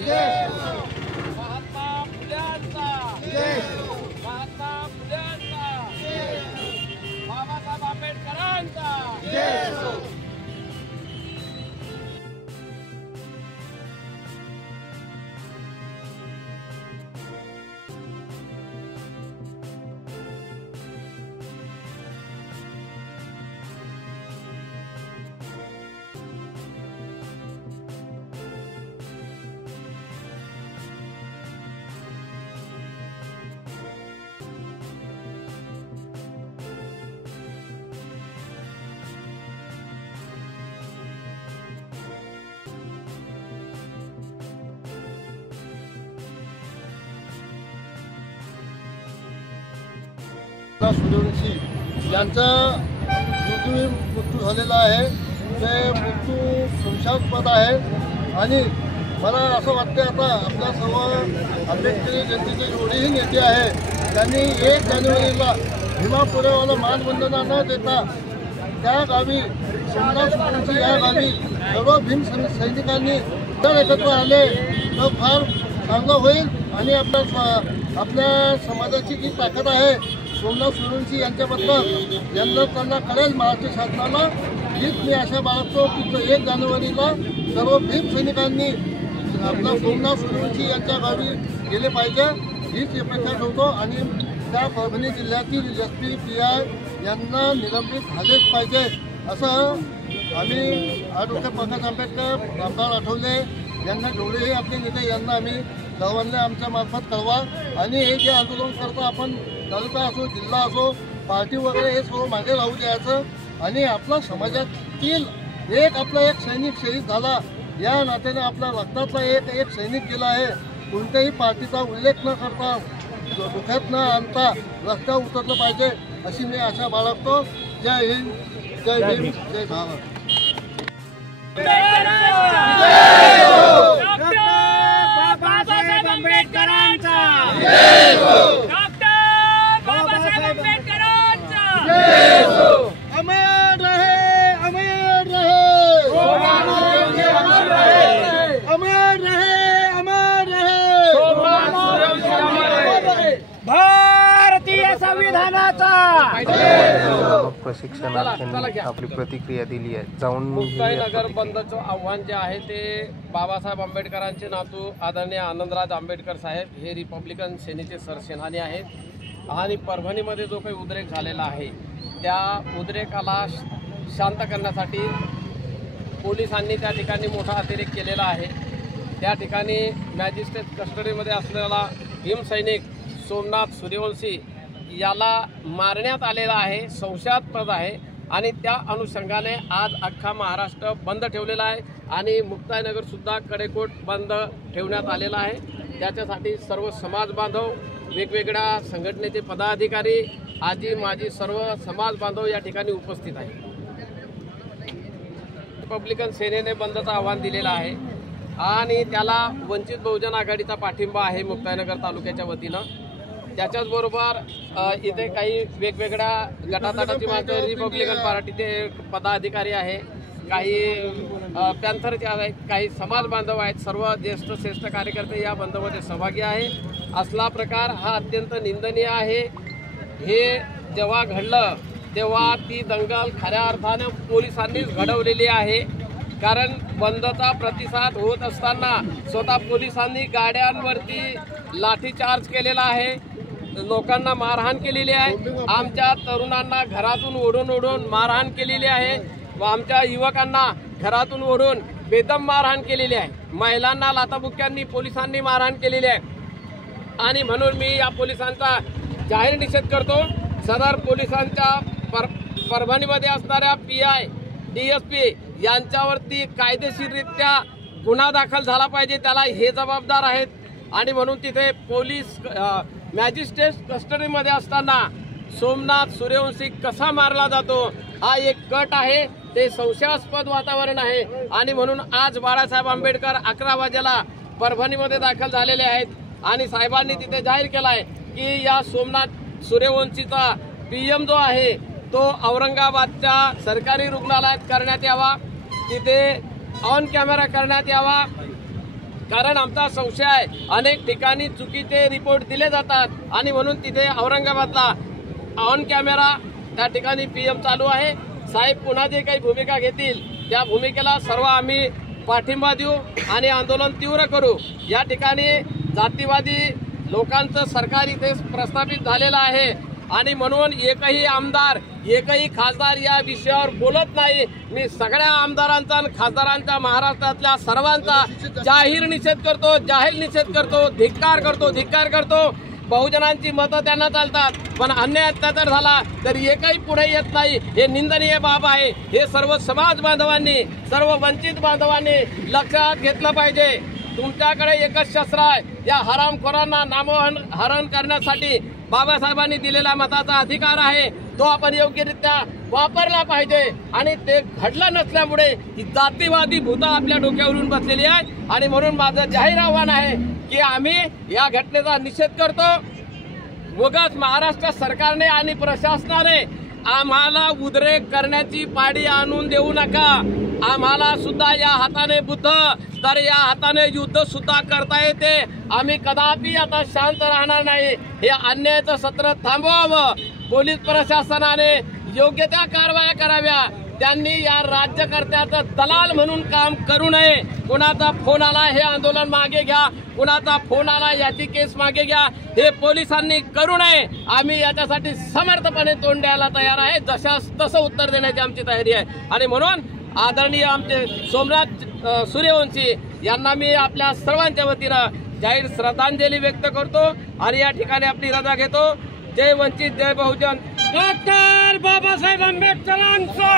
महात्मा फुल्यांचा, महात्मा फुल्यांचा, बाबासाहेब आंबेडकरांचा. सूर्यवंशी यांचा दुर्दैवी मृत्यू झालेला आहे. ते मृत्यू संशयास्पद आहे आणि मला असं वाटतं आता आपल्या सर्व आंबेडकरी जनतेचे जेवढेही नेते आहे त्यांनी 1 जानेवारीला भीमा पुरेवाला मानवंदना न देता त्या गावी सोमनाथ सूर्यवंशी या गावी सर्व भीम सैनिकांनी जर एकत्र आले तर फार चांगलं होईल आणि आपल्या समाजाची जी ताकद आहे सोमनाथ सूर्यवंशी यांच्याबद्दल यांना त्यांना कळेल महाराष्ट्र शासनाला. हीच मी आशा बाळगतो की 1 जानेवारीला सर्व भीम सैनिकांनी आपला सोमनाथ सूर्यवंशी यांच्या गावी गेले पाहिजे हीच अपेक्षा ठेवतो आणि त्या परभणी जिल्ह्यातील SP PI यांना निलंबित झालेच पाहिजे असं आम्ही ॲडव्होकेट प्रकाश आंबेडकर, आमदार आठवले यांना जेवढेही आपले नेते यांना आम्ही सर्वांना आमच्या मार्फत कळवा आणि हे जे आंदोलन करतो आपण तालुका असो जिल्हा असो पार्टी वगैरे हे सर्व मागे राहू द्यायचं आणि आपला समाजातील आपला एक सैनिक शहीद झाला या नात्याने आपल्या रक्तातला एक सैनिक गेला आहे. कोणत्याही पार्टीचा उल्लेख न करता दुःखात न आणता रस्त्यावर उतरलं पाहिजे अशी मी आशा बाळगतो. जय हिंद, जय भीम, जय भारत. बाबासाहेब आंबेडकरांचा, बाबासाहेब आंबेडकरांचा. अमर रहे, अमर रहे, अमर रहे, अमर रहे. भारतीय संविधानाचा. प्रशिक्षणार्थींनी आपली प्रतिक्रिया दिली आहे. जाऊन मुक्ताईनगर बंदचं आव्हान जे आहे ते बाबासाहेब आंबेडकरांचे नातू आदरणीय आनंदराज आंबेडकर साहेब हे रिपब्लिकन सेनेचे सरसेनानी आहेत आणि परभणीमध्ये जो काही उद्रेक झालेला आहे त्या उद्रेकाला शांत करण्यासाठी पोलिसांनी त्या ठिकाणी मोठा अतिरेक केलेला आहे. त्या ठिकाणी मॅजिस्ट्रेट कस्टडीमध्ये असलेला भीम सैनिक सोमनाथ सूर्यवंशी याला मारण्यात आलेला आहे, संशयास्पद आहे आणि त्या अनुषंगाने आज अख्खा महाराष्ट्र बंद ठेवलेला आहे आणि मुक्ताईनगरसुद्धा कडेकोट बंद ठेवण्यात आलेला आहे. त्याच्यासाठी सर्व समाज बांधव, वेगवेगळ्या संघटनेचे पदाधिकारी, आजी माजी सर्व समाज बांधव या ठिकाणी उपस्थित आहेत. रिपब्लिकन सेनेने बंदचं आव्हान दिलेलं आहे आणि त्याला वंचित बहुजन आघाडीचा पाठिंबा आहे मुक्ताईनगर तालुक्याच्या वतीनं. त्याच्याचबरोबर इथे काही वेगवेगळ्या गटातटाची माणसं, रिपब्लिकन पार्टीचे पदाधिकारी आहे, काही पॅन्थरचे आहेत, काही समाज बांधव आहेत, सर्व ज्येष्ठ श्रेष्ठ कार्यकर्ते या बंदमध्ये सहभागी आहे. असला प्रकार हा अत्यंत निंदनीय आहे. हे जेव्हा घडलं तेव्हा ती दंगल खऱ्या अर्थानं पोलिसांनीच घडवलेली आहे. कारण बंदचा प्रतिसाद होत असताना स्वतः पोलिसांनी गाड्यांवरती लाठीचार्ज केलेला आहे, लोकांना मारहाण केलेली आहे, आमच्या तरुणांना घरातून ओढून मारहाण केलेली आहे व आमच्या युवकांना घरातून ओढून बेदम मारहाण केलेली आहे. महिलांना लाथाबुक्क्यांनी पोलिसांनी मारहाण केलेली आहे आणि म्हणून मी या पोलिसांचा जाहीर निषेध करतो. सदर पोलिसांच्या परभणीमध्ये असणाऱ्या PI, DSP यांच्यावरती कायदेशीररित्या गुन्हा दाखल झाला पाहिजे, त्याला हे जबाबदार आहेत आणि म्हणून तिथे पोलीस मॅजिस्ट्रेट कस्टडीमध्ये असताना सोमनाथ सूर्यवंशी कसा मारला जातो हा एक कट आहे, ते संशयास्पद वातावरण आहे आणि म्हणून आज बाळासाहेब आंबेडकर 11 वाजेला परभणीमध्ये दाखल झालेले आहेत आणि साहेबांनी तिथे जाहीर केला आहे की या सोमनाथ सूर्यवंशीचा PM जो आहे तो औरंगाबादच्या सरकारी रुग्णालयात करण्यात यावा, तिथे ऑन कॅमेरा करण्यात यावा कारण आमचा संशय आहे अनेक ठिकाणी चुकीचे रिपोर्ट दिले जातात आणि म्हणून तिथे औरंगाबादला ऑन कॅमेरा त्या ठिकाणी PM चालू आहे। साहेब पुन्हा जे काही भूमिका घेतील त्या भूमिकेला सर्व आम्ही पाठिंबा देऊ आणि आंदोलन तीव्र करू। या ठिकाणी जातीवादी लोकांचं सरकार इथे प्रस्थापित झालेलं आहे आणि म्हणून एकही आमदार एकही खासदार या विषयावर बोलत नाही। मी सगळ्या आमदारांचा आणि खासदारांचा महाराष्ट्रातल्या सर्वांचा जाहीर निषेध करतो, धिक्कार करतो। बहुजनांची मतं त्यांना चालतात, पण अन्याय अत्याचार झाला तर एकही पुढे येत नाही, हे निंदनीय बाब आहे। हे सर्व समाज बांधवांनी, सर्व वंचित बांधवांनी लक्षात घेतलं पाहिजे। तुमच्याकडे एकच शस्त्र आहे, या हरामखोरांना नामोहरण करण्यासाठी बाबासाहेबांनी दिलेला मताचा अधिकार आहे, तो आपण योग्यरित्या वापरला पाहिजे। आणि ते घडलं नसल्यामुळे ही जातीवादी भूत आपल्या डोक्यावरून बसलेली आहे आणि म्हणून माझं जाहीर आव्हान आहे की आम्ही या घटनेचा निषेध करतो। उगाच महाराष्ट्र सरकारने आणि प्रशासनाने आम्हाला उद्रेक करण्याची पाडी आणून देऊ नका। आम्हाला सुद्धा या हाताने बुद्ध तर या हाताने युद्ध सुद्धा करता येते। आम्ही कदापि आता शांत राहणार नाही। हे अन्यायाचं सत्र थांबवावं। पोलीस प्रशासनाने योग्य त्या कारवाया कराव्या। त्यांनी या राज्यकर्त्याचं दलाल म्हणून काम करू नये। कुणाचा फोन आला हे आंदोलन मागे घ्या, कुणाचा फोन आला याची केस मागे घ्या, हे पोलिसांनी करू नये। आम्ही याच्यासाठी समर्थपणे तोंड द्यायला तयार आहे, जशास तसं उत्तर देण्याची आमची तयारी आहे। आणि म्हणून आदरणीय आमचे सोमनाथ सूर्यवंशी यांना मी आपल्या सर्वांच्या वतीनं जाहीर श्रद्धांजली व्यक्त करतो आणि या ठिकाणी आपली रजा घेतो। जय वंचित, जय बहुजन, डॉक्टर बाबासाहेब आंबेडकरांचा